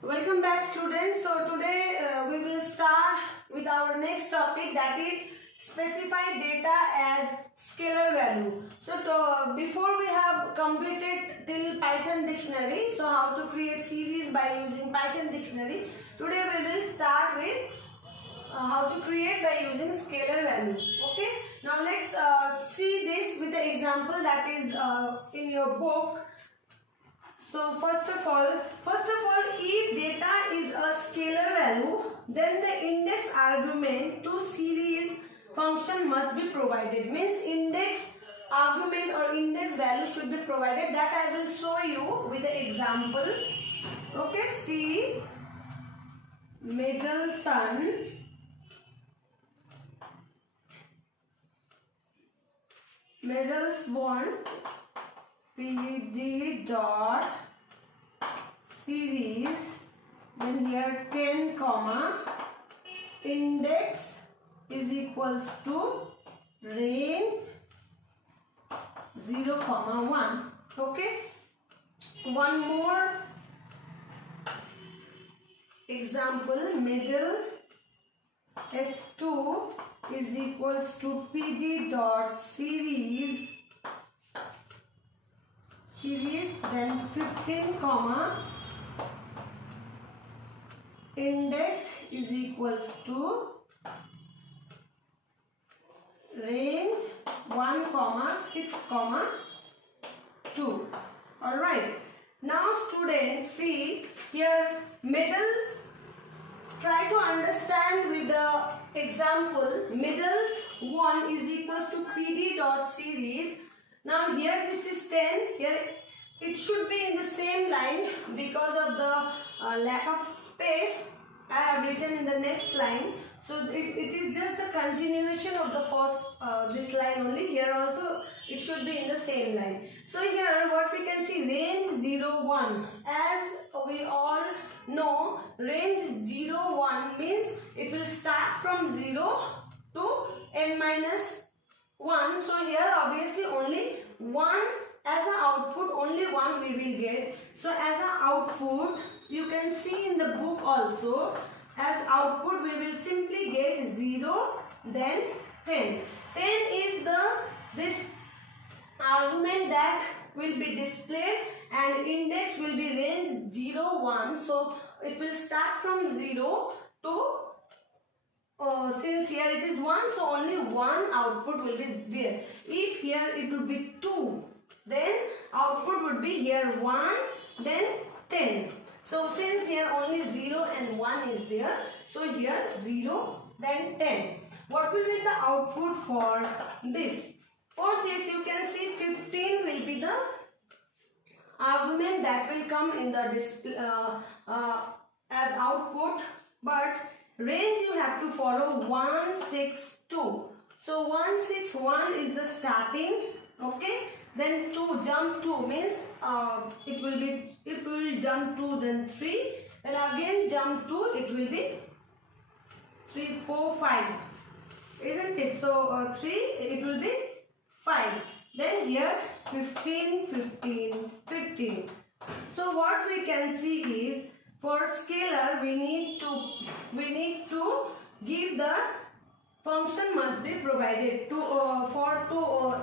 Welcome back, students. So today we will start with our next topic, that is specify data as scalar value. So before we have completed till Python dictionary, so how to create series by using Python dictionary. Today we will start with how to create by using scalar value. Okay. Now let's see this with the example that is in your book. So first of all, if data is a scalar value, then the index argument to series function must be provided. Means index argument or index value should be provided. That I will show you with the example. Okay, see Mendelssohn PD dot series, then here 10 comma index is equals to range 0 comma 1. Okay, one more example, middle S2 is equals to PD dot series then 15 comma index is equals to range 1 comma 6 comma 2. All right, now students, see here middle, try to understand with the example. Middles 1 is equals to PD dot series. Now here this is 10, here it should be in the same line. Because of the lack of space, I have written in the next line. So it is just the continuation of the first this line only. Here also it should be in the same line. So here what we can see, range 0 1. As we all know, range 0 1 means it will start from 0 to n minus 1. So here obviously only 1 as an output, only 1 we will get. So as an output, you can see in the book also, as output we will simply get 0 then 10. 10 is this argument that will be displayed, and index will be range 0 1. So it will start from 0 to since here it is 1, so only one output will be there. If here it would be 2, then output would be here 1 then 10. So since here only 0 and 1 is there, so here 0 then 10. What will be the output for this? For this you can see 15 will be the argument that will come in the display as output, but range you have to follow 162. So 161 is the starting. Okay, then 2 jump 2 means it will be, if we will jump 2 then 3, and again jump 2, it will be 3 4 5, isn't it? So 3 it will be 5, then here 15 15 15. So what we can see is, for scalar we need to give the function must be provided to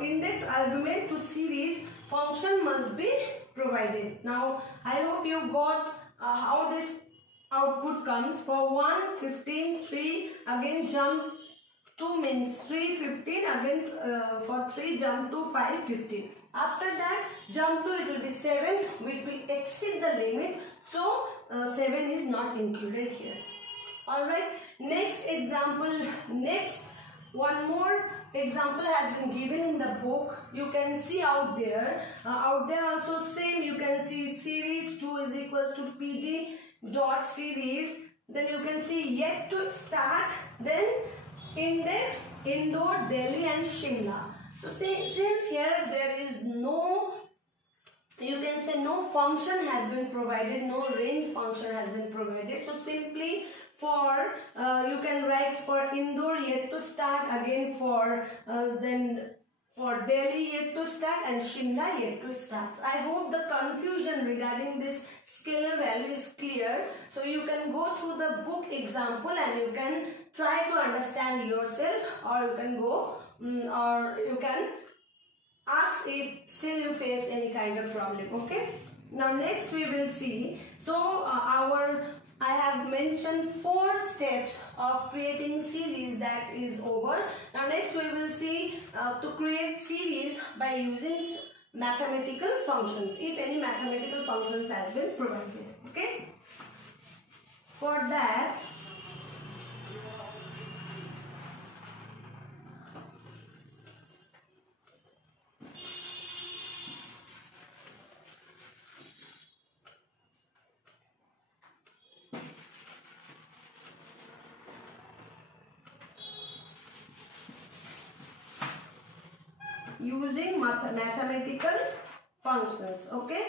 index argument to series function must be provided. Now I hope you got how this output comes. For 1 15 3, again jump 2 means 3 15, again for 3 jump to 5 15. After that jump to it will be 7, which will exceed the limit, so 7 is not included here. Alright, next example, one more example has been given in the book. You can see out there also same. You can see series 2 is equals to PD dot series, then you can see yet to start, then index Indore, Delhi and Shimla. So since here there is no, you can say no function has been provided, no range function has been provided. So simply for you can write for Indore yet to start, again for then For Delhi yet to start and Shimla yet to start. I hope the confusion regarding this scalar value is clear. So you can go through the book example and you can try to understand yourself, or you can go or you can ask if still you face any kind of problem. Okay. Now next we will see. So I have mentioned 4 steps of creating series, that is over. Now next we will see to create series by using mathematical functions, if any mathematical functions has been provided. Okay. For that, using mathematical functions. Okay.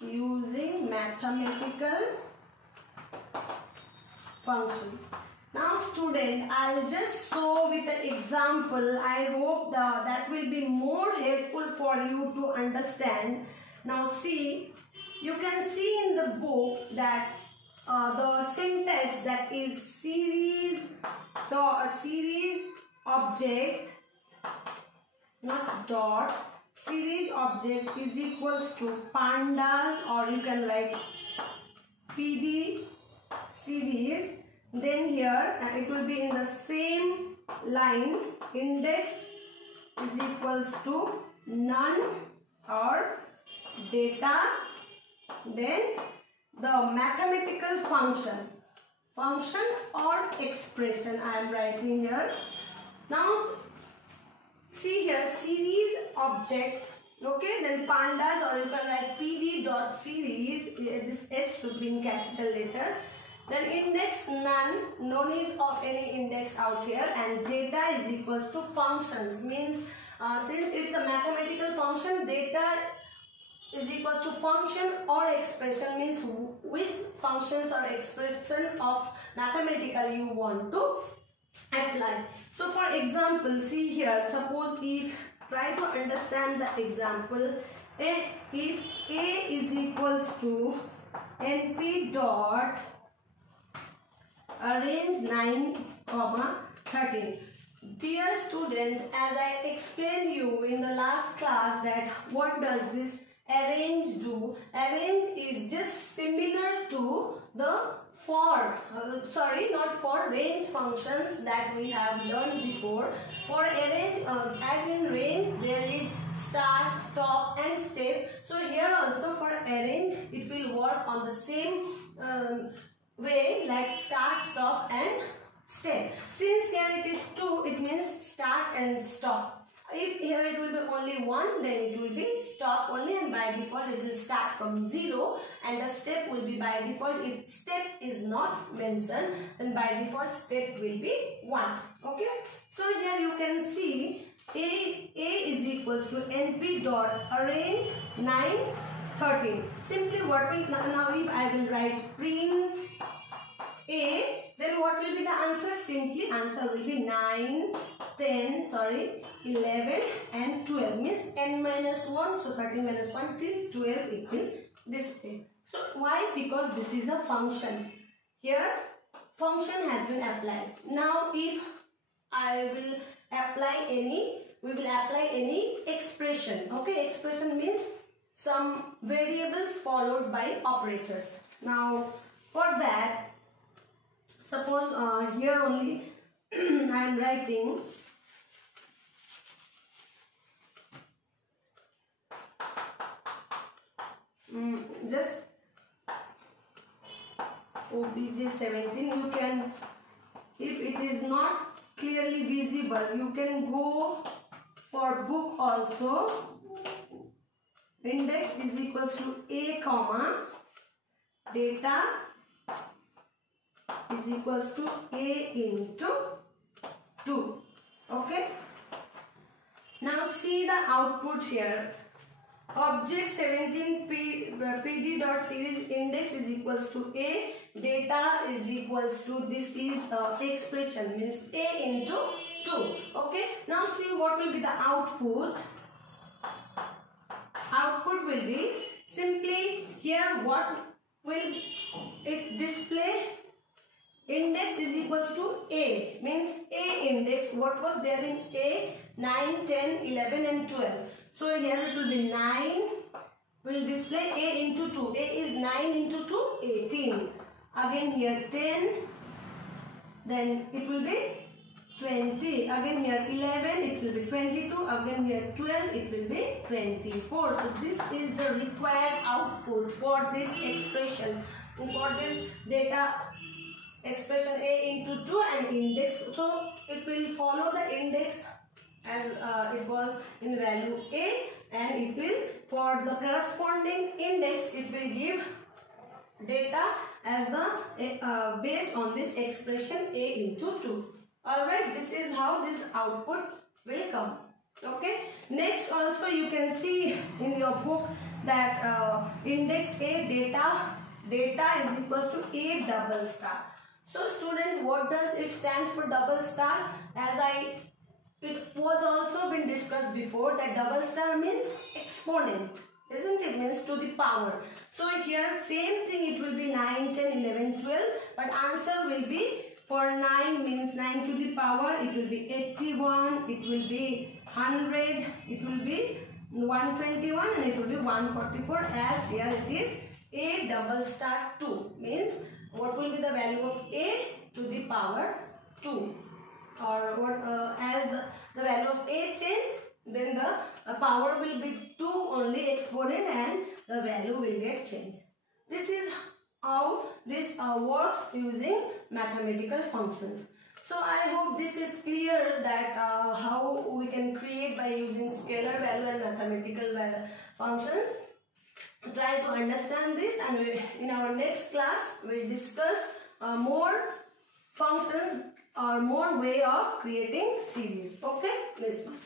Using mathematical functions. Now student, I'll just show with the example. I hope that will be more helpful for you to understand. Now see, you can see in the book that the syntax, that is series object, not dot, series object is equals to pandas, or you can write PD series. Then here it will be in the same line, index is equals to none or data, then the mathematical function or expression I am writing here. Now see here, series object, okay, then pandas, or you can write pd dot series, this s should be in capital letter, then index none, no need of any index out here, and data is equals to functions, means since it's a mathematical function, data is equals to function or expression, means which functions or expression of mathematical you want to apply. So for example, see here, suppose if, try to understand the example, if A is equals to np dot arrange 9, 13. Dear student, as I explained you in the last class that what does this arrange do? Arrange is just similar to the range functions that we have learned before. For arrange, as in range, there is start, stop and step. So here also for arrange, it will work on the same way, like start, stop and step. Since here it is 2, it means start and stop. If here it will be only 1, then it will be stop only, and by default it will start from 0, and the step will be by default. If step is not mentioned, then by default step will be 1. Okay. So here you can see A is equals to np dot arrange 9, 13. Simply what will, now if I will write print A, then what will be the answer? Simply answer will be 9, 10, 11 and 12, means n minus 1, so 13 minus 1 till 12 it will display. So why? Because this is a function. Here function has been applied. Now if I will apply any, we will apply any expression. Okay, expression means some variables followed by operators. Now for that, suppose here only I am writing just obj 17. You can, if it is not clearly visible, you can go for book also. Index is equals to A comma data is equals to A into 2. Okay. Now see the output here. Object 17 pd dot series index is equals to A, data is equals to, this is expression, means A into 2. Okay, now see what will be the output. Output will be simply here what will it display? Index is equals to A, means A index. What was there in A? 9, 10, 11 and 12. So here it will be 9 will display A into 2. A is 9 into 2, 18. Again here 10, then it will be 20. Again here 11, it will be 22. Again here 12, it will be 24. So this is the required output for this expression. For this data expression A into 2 and index. So it will follow the index as it was in value A, and it will, for the corresponding index, it will give data as the based on this expression A into 2. Alright, this is how this output will come. Okay, next also you can see in your book that index A data is equals to A double star. So student, what does it stand for double star? It was also been discussed before that double star means exponent, isn't it? Means to the power. So here same thing, it will be 9, 10, 11, 12, but answer will be for 9 means 9 to the power, it will be 81, it will be 100, it will be 121 and it will be 144, as here it is A double star 2, means what will be the value of A to the power 2, or what as the value of A change, then the power will be 2 only exponent and the value will get changed. This is how this works using mathematical functions. So I hope this is clear that how we can create by using scalar value and mathematical functions. Try to understand this, and in our next class we will discuss more functions or more way of creating series. Okay, this much.